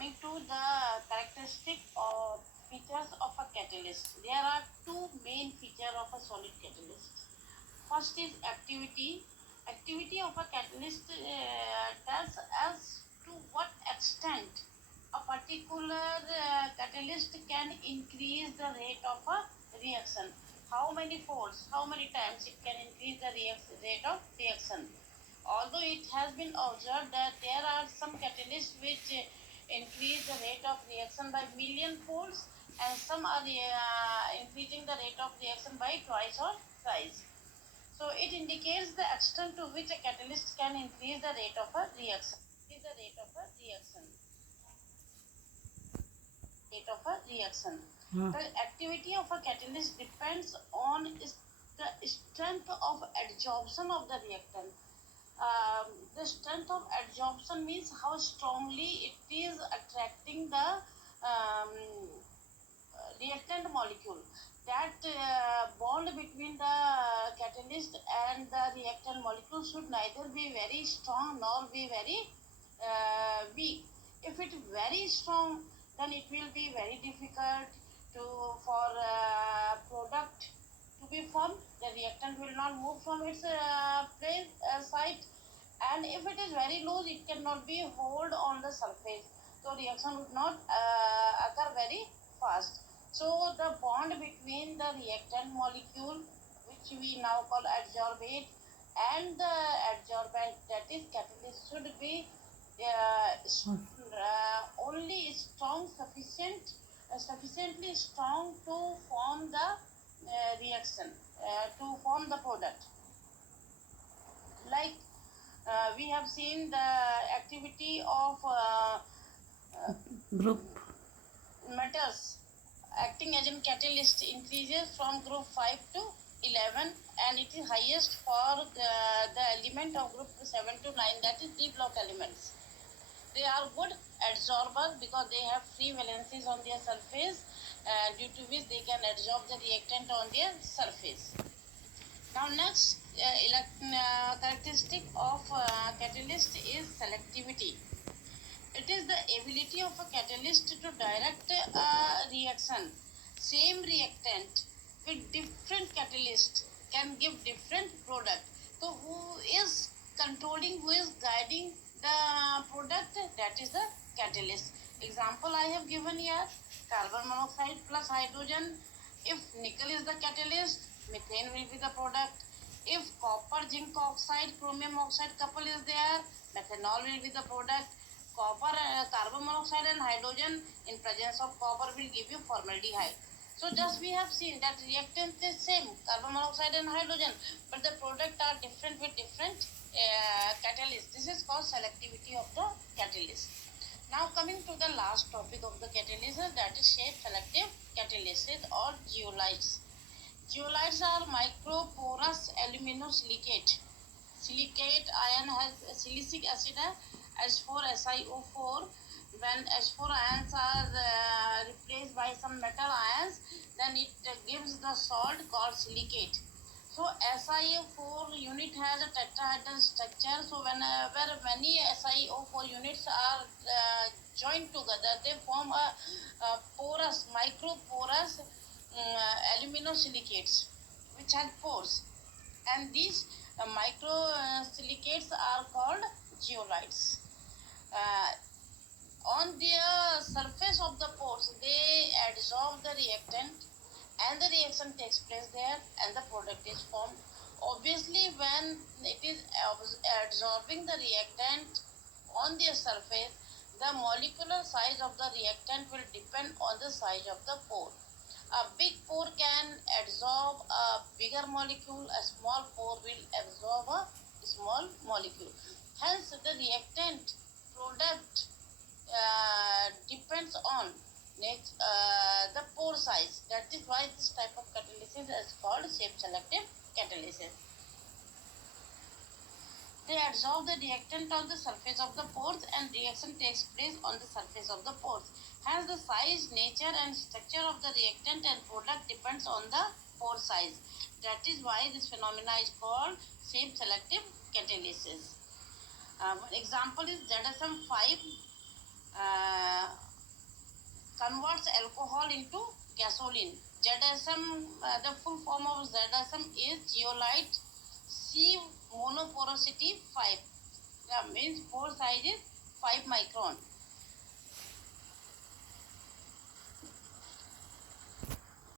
coming to the characteristic or features of a catalyst. There are two main features of a solid catalyst. First is activity. Activity of a catalyst tells us to what extent a particular catalyst can increase the rate of a reaction. How many folds, how many times it can increase the rate of reaction. Although it has been observed that there are some catalysts which increase the rate of reaction by million folds, and some are increasing the rate of reaction by twice or thrice. So it indicates the extent to which a catalyst can increase the rate of a reaction. Is the rate of a reaction. The activity of a catalyst depends on the strength of adsorption of the reactant. The strength of adsorption means how strongly it is attracting the reactant molecule. That bond between the catalyst and the reactant molecule should neither be very strong nor be very weak. If it is very strong, then it will be very difficult for product to be formed. The reactant will not move from its place site, and if it is very loose, it cannot be hold on the surface. So reaction would not occur very fast. So the bond between the reactant molecule, which we now call adsorbate, and the adsorbent, that is catalyst, should be only sufficiently strong to form the reaction, to form the product. Like we have seen the activity of group metals acting as a catalyst increases from group 5 to 11, and it is highest for the element of group 7 to 9, that is d block elements. They are good adsorbers because they have free valencies on their surface, due to which they can absorb the reactant on their surface. Now next characteristic of catalyst is selectivity. It is the ability of a catalyst to direct a reaction. Same reactant with different catalyst can give different product. So who is controlling, who is guiding the product? That is the catalyst. Example I have given here: carbon monoxide plus hydrogen. If nickel is the catalyst, methane will be the product. If copper zinc oxide chromium oxide couple is there, methanol will be the product. Copper, carbon monoxide and hydrogen in presence of copper will give you formaldehyde. So just we have seen that reactant is same, carbon monoxide and hydrogen, but the product are different with different catalyst. This is called selectivity of the catalyst. Now coming to the last topic of the catalyst, that is shape selective catalysis or zeolites. Zeolites are microporous aluminosilicate. Silicate ion has silicic acid H4SiO4. When H4 ions are replaced by some metal ions, then it gives the salt called silicate. So SiO4 unit has a tetrahedral structure. So whenever many SiO4 units are joined together, they form a porous, microporous aluminosilicates, which have pores. And these microsilicates are called zeolites. On the surface of the pores, they adsorb the reactant, and the reaction takes place there, and the product is formed. Obviously, when it is absorbing the reactant on their surface, the molecular size of the reactant will depend on the size of the pore. A big pore can absorb a bigger molecule, a small pore will absorb a small molecule. Hence, the reactant product depends on the pore size. That is why this type of catalysis is called shape selective catalysis. They absorb the reactant on the surface of the pores, and reaction takes place on the surface of the pores. Hence, the size, nature, and structure of the reactant and product depends on the pore size. That is why this phenomena is called shape selective catalysis. Example is ZSM5 converts alcohol into gasoline. ZSM, the full form of ZSM is zeolite C monoporosity 5. That means pore size is 5 micron.